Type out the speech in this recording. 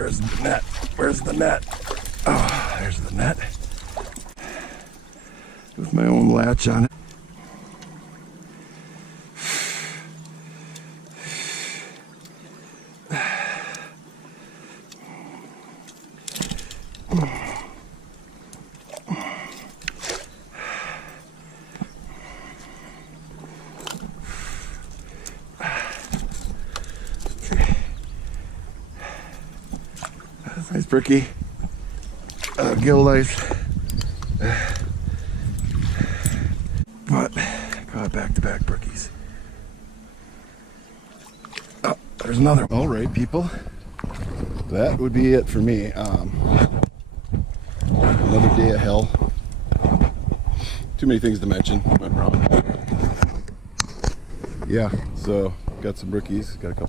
Where's the net? Where's the net? Oh, there's the net. With my own latch on it. That's nice brookie. Gill lice. But caught back-to-back brookies. Oh, there's another one. All right, people. That would be it for me. Another day of hell. Too many things to mention. Went wrong. Yeah, so got some brookies. Got a couple.